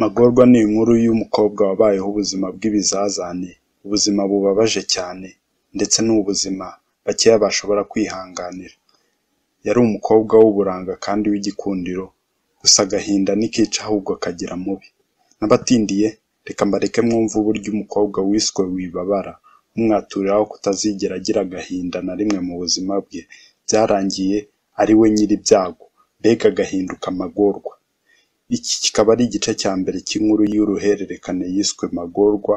Magorwa ni inkuru y'umukobwa wabayeho ubuzima bw'ibizazane, ubuzima bubabaje cyane ndetse n'ubuzima bakeya bashobora kwihanganira. Yari umukobwa w'uburanga kandi w'igikundiro, gusa agahinda ntikica ahubwo kagira mubi. N'abatindiye reka mbareke mwumve uburyo umukobwa wiswe Wibabara umwaturiraho kutazigera agira agahinda na rimwe mu buzima bwe, byarangiye ari we nyiri ibyago, mbega agahinduka Magorwa. Iki kikaba ari igice cya mbere cy'inkuru y'uruhererekane yiswe Magorwa,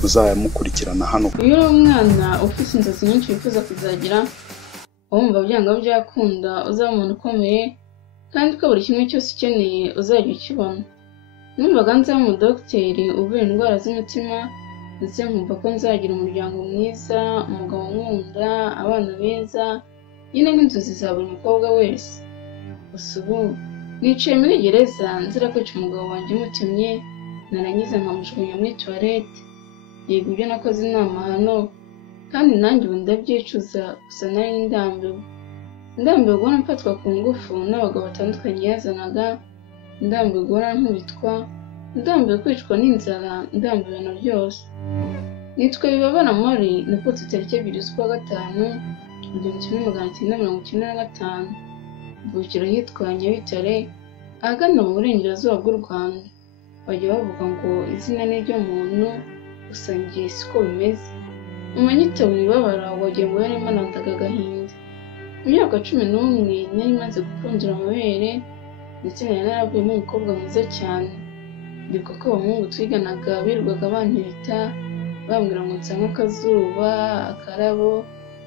muzayamukurikirana hano. Iyo uri umwana ufite inzozi nyinshi wifuza kuzagira, wumva byanga byakunda uzaba umuntu ukomeye kandi ko buri kimwe cyose ukeneye uzajya ukibona. Numvaga nzaba umudogiteri uvura indwara z'umutima, ndetse nkumva ko nzagira umuryango mwiza, umugabo nkunda, abana beza, nyine nk'inzozi za buri mukobwa wese. Gusa ubu nicaye muri gereza nzira kwica umugabo wanjye mutumye, narangiza nkamujugunya muri toilette. Yego ibyo nakoze ni amahano kandi nanjye ubu ndabyicuza, gusa nari ndambiwe guhora mfatwa ku ngufu n'abagabo batandukanye yazanaga, ndambiwe guhora nkubitwa, ndambiwe kwicwa n'inzara, ndambiwe na byose. Nitwa Wibabara Mori, navutse tariki 2 z'ukwa gatanu 1995, mvukira ahitwa Nyabitare ahagana mu burengerazuba bw'u Rwanda. Bajya bavuga ngo izina ni ry'umuntu, gusa njye siko bimeze. Umanyita Wibabara wagira ngo yari imanandaga agahinda. Mu myaka 11 nari maze gupfundura amabere, ndetse nari naravuyemo umukobwa mwiza cyane. Ndibuka ko abahungu twiganaga birirwaga bantwita, bambwira ngo nsa nk'akazuba, akarabo,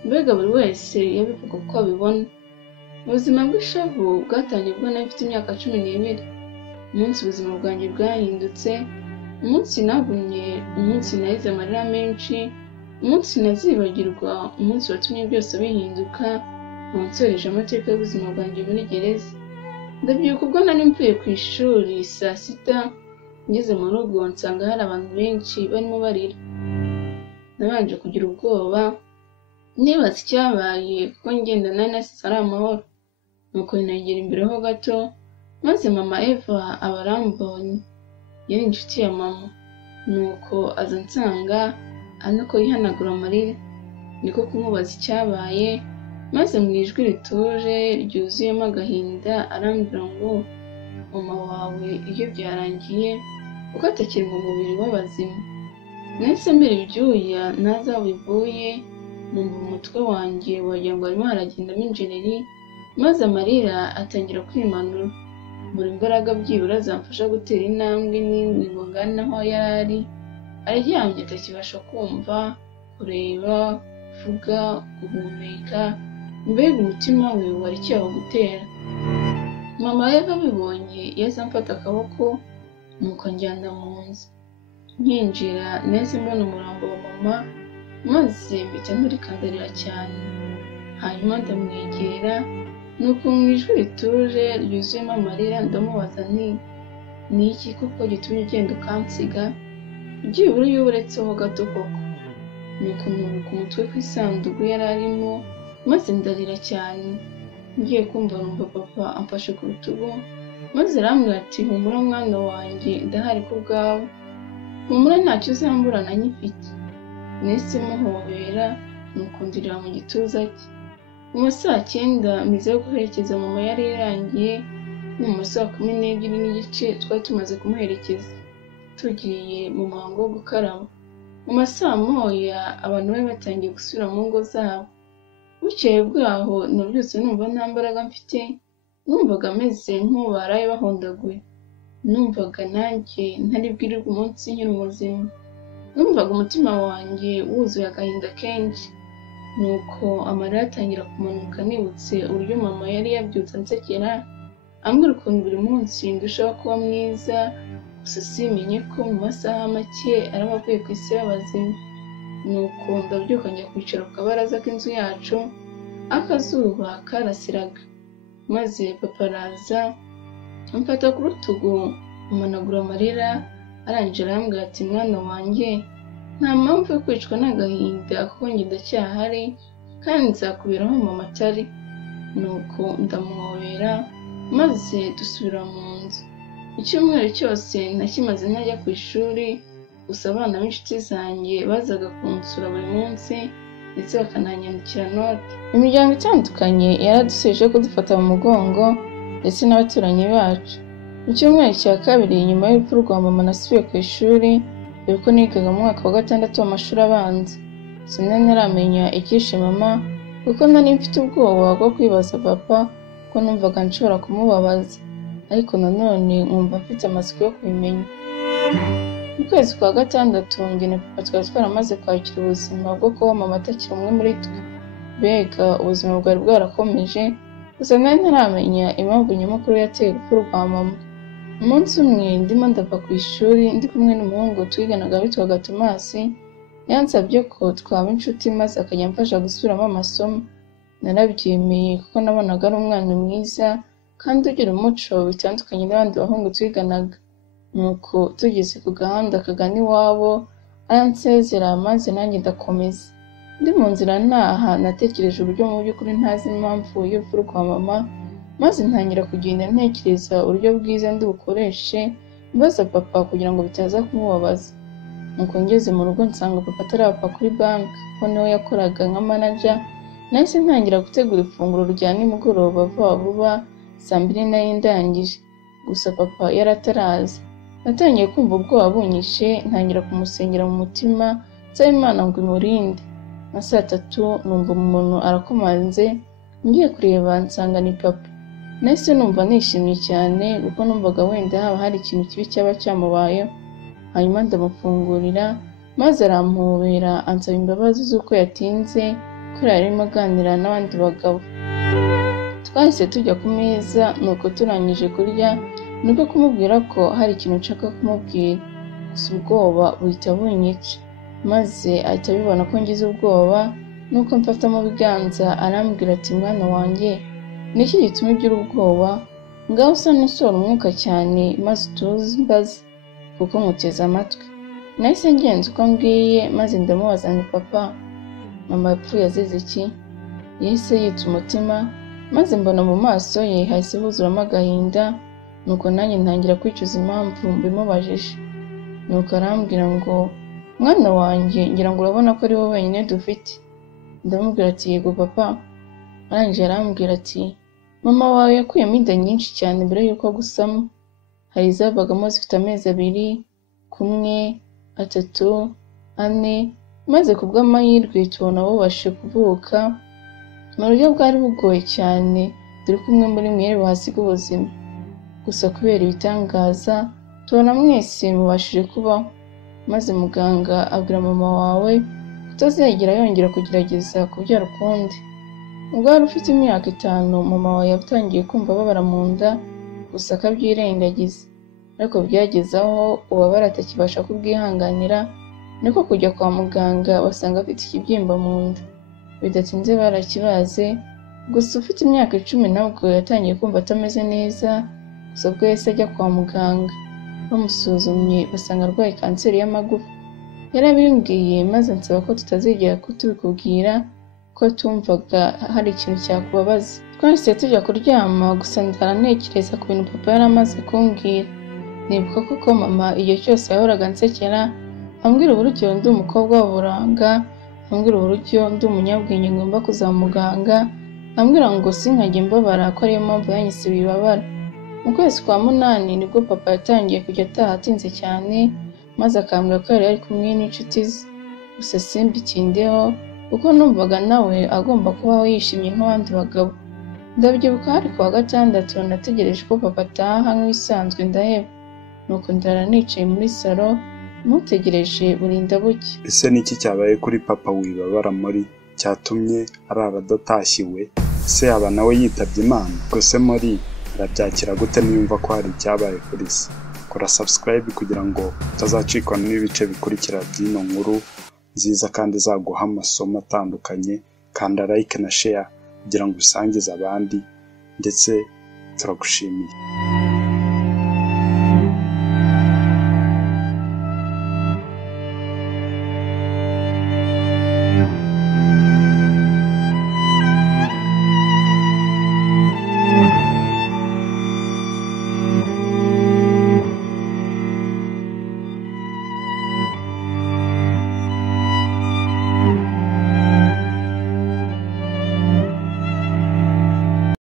mbega buri wese yabivuga uko abibona. Ubuzima bw'ishavu bwatangiye ubwo nari mfite imyaka 12. Umunsi ubuzima bwanjye bwahindutse, umunsi navumye, umunsi nahize amarira menshi, umunsi nazibagirwa, umunsi watumye byose bihinduka, wansoreje amateka y'ubuzima bwanjye muri gereza. Ndabyibuka ubwo nari mvuye ku ishuri saa 6, ngeze mu rugo nsanga hari abantu benshi barimo barira. Nabanje kugira ubwoba, nibaza icyabaye kuko ngenda nari nasize ari amahoro. Nuko negera imbere ho gato, maze mama Eva aba arambonye. Yari inshuti ya mama, nuko aza ansanga anako yihanagura amarira. Niko kumubaza icyabaye, maze mu ijwi rituje ryuzuyemo agahinda arambwira ngo mama wawe iyo byarangiye kuko atakiri mu mubiri w'abazima. Nahise mbere ibyuya naza aho bivuye, numva umutwe wanjye wagira ngo harimo haragendamo injereri, maze amarira atangira kwimanura. Buri imbaraga byibura zamfasha gutera intambwe n'indwi ngo ngane aho yari aryamye atakibasha kumva, kureba, kuvuga, guhumeka, mbega umutima we wari cyaho gutera. Mama Eva abibonye yahise amfata akaboko, nuko njyana mu nzu. Nkinjira nahise mbona umurambo wa mama, maze mpita nturikandarira cyane. Hanyuma ndamwegera, nuko mu ijwi rituje ryuzuyemo amarira ndamubaza nti ni iki koko gitumye ugenda ukansiga, byibura iyo uretseho gato koko. Nuko nturuka umutwe ku isanduku yari arimo, maze ndarira cyane. Ngiye kumva numva papa amfashe ku rutugu, maze arambwira ati humura mwana wanjye ndahari ku bwawe, humura ntacyo uzamburana nyifite. Nahise muhobera, nuko ndirira mu gituza cye. Mu saa 9 mize yo guherekeza mama yari irangiye, mu saa 12:15 twari tumaze kumuherekeza tugiye mu muhango wo gukaraba. Mu saa 1 abantu bari batangiye gusubira mu ngo zabo. Bukeye bwaho nabyutse numva nta mbaraga mfite, numvaga meze nk'ubaraye bahondaguye. Numvaga nanjye ntari bwirirwe umunsi nkiri muzima. Numvaga umutima wanjye wuzuye agahinda kenshi. Nuko amarira atangira kumanuka nibutse uburyo mama yari yabyutse ansekera, ambwira ukuntu buri munsi ndushaho kuba mwiza, gusa simenye ko mu masaha make araba avuye ku isi y'abazima. Nuko ndabyuka njya kwicara ku kabaraza k'inzu yacu, akazuba karasiraga. Maze papa araza amfata ku rutugu, amanagura amarira, arangije arambwira ati mwana wanjye nta mpamvu yo kwicwa n'agahinda kuko njye ndacyahari kandi nzakubera aho mama atari. Nuko ndamuhobera, maze dusubira mu nzu. Icyumweru cyose nakimaze ntajya ku ishuri, gusa abana b'inshuti zanjye bazaga kunsura buri munsi ndetse bakananyandikira note. Imiryango itandukanye yaraduseje kudufata mu mugongo ndetse n'abaturanyi bacu. Mu cyumweru cya kabiri nyuma y'urupfu rwa mama nasubiye ku ishuri, dore ko nigaga mu mwaka wa 6 w'amashuri abanza. Sinari naramenya icyishe mama kuko nari mfite ubwoba bwo kwibaza papa ko numvaga nshobora kumubabaza, ariko nanone nkumva mfite amatsiko yo kubimenya. Mu kwezi kwa 6 njye na papa twari twaramaze kwakira ubuzima bwo kuba mama atakiri umwe muri twe. Mbega ubuzima bwari bwarakomeje, gusa nari ntaramenya impamvu nyamukuru yateye urupfu rwa mama. Umunsi umwe ndimo ndava ku ishuri ndi kumwe n'umuhungu twiganaga witwaga Tomasi, yansabye ko twaba inshuti maze akajya amfasha gusubiramo amasomo. Narabyemeye kuko nabonaga ari umwana mwiza kandi ugira umuco bitandukanye n'abandi bahungu twiganaga. Nuko tugeze ku gahanda kagana iwabo aransezera maze nanjye ndakomeza. Ndi mu nzira ntaha natekereje uburyo mu by'ukuri ntazi impamvu y'urupfu rwa mama, maze ntangira kugenda ntekereza uburyo bwiza ndi bukoreshe mbaza papa kugira ngo bitaza kumubabaza. Nuko ngeze mu rugo nsanga papa atarapfa kuri banki kuko niwe yakoraga nka manager. Nahise ntangira gutegura ifunguro rya nimugoroba vuba vuba, saa 2 nari ndangije, gusa papa yarataraza. Natangiye kumva ubwoba bunyishe, ntangira kumusengera mu mutima nsaba Imana ngo imurinde. Na saa 3 numva umuntu arakomanze, ngiye kureba nsanga ni papa. Nahise numva nishimye cyane kuko numvaga wenda haba hari ikintu kibi cyaba cyamubayeho. Hanyuma ndamufungurira maze arampobera ansaba imbabazi z'uko yatinze ko yarimo aganira n'abandi bagabo. Twahise tujya ku meza, nuko turangije kurya nibwo kumubwira ko hari ikintu nshaka kumubwira, gusa ubwoba buhita bunyica, maze ahita abibona ko ngize ubwoba nuko mfata mu biganza arambwira ati mwana wanjye, niki gituma ugira ubwoba? Ngaho usa n'usohora umwuka cyane maze utuze mbaze kuko nkuteze amatwi. Nahise ngenza uko mbwiye maze ndamubaza nti papa, mama yapfuye azize iki? Yahise yitsa umutima maze mbona mu maso ye hahise huzuramo agahinda, nuko nanjye ntangira kwicuza impamvu mbimubajije. Nuko arambwira ngo mwana wanjye, ngira ngo urabona ko ari wowe wenyine dufite. Ndamubwira ati yego papa. Arangije arambwira ati mama wawe yakuyemo inda nyinshi cyane mbere y'uko gusama. Hari izavagamo zifite amezi 2, 1, 3, 4, maze kubw'amahirwe tubona bubashije kuvuka mu buryo bwari bugoye cyane, dore ko umwe muri mwe bahasiga ubuzima. Gusa kubera ibitangaza tubona mwese mubashije kubaho. Maze muganga abwira mama wawe kutazegera yongera kugerageza kubyara ukundi. Ubwo wari ufite imyaka 5, mama wawe yatangiye kumva babara mu nda, gusa akabyirengagiza. Ariko byageze aho ubabara atakibasha kubwihanganira, niko kujya kwa muganga basanga afite ikibyimba mu nda. Bidatinze barakibaze, gusa ufite imyaka 10 nabwo yatangiye kumva atameze neza, gusa ubwo yahise ajya kwa muganga. Bamusuzumye basanga arwaye kanseri y'amagufa. Yarabimbwiye maze nsaba ko tutazigera kutubikubwira ko tumvaga hari ikintu cyakubabaza. Twahise tujya kuryama, gusa ndaranekereza ku bintu papa yari amaze kumbwira. Nibuka ko mama igihe cyose yahoraga ansekera, ambwira uburyo ndi umukobwa w'uburanga, ambwira uburyo ndi umunyabwenge ngomba kuzaba muganga, ambwira ngo sinkajye mbabara ko ariyo mpamvu yanyise bibabara. Mu kwezi kwa 8 nibwo papa yatangiye kujya ataha atinze cyane, maze akambwira ko yari ari kumwe n'inshuti ze. Gusa simbitindeho kuko numvaga nawe agomba kubaho yishimye nk'abandi bagabo. Ndabyibuka hari kuwa 6 nategereje ko papa ataha nk'ibisanzwe ndaheba. Nuko ndara nicaye muri salo mutegereje burinda buke. Ese niki cyabaye kuri papa wibabara muri cyatumye arara adatashyiwe? Se yaba nawe yitabye Imana? Gose muri arabyakira gute niyumva ko hari icyabaye kuri se? Kora subscribe kugira ngo utazacikwa n'ibice bikurikira by'ino nkuru nziza kandi zaguha amasomo atandukanye, kanda like na share kugira ngo usangize abandi, ndetse turagushimiye.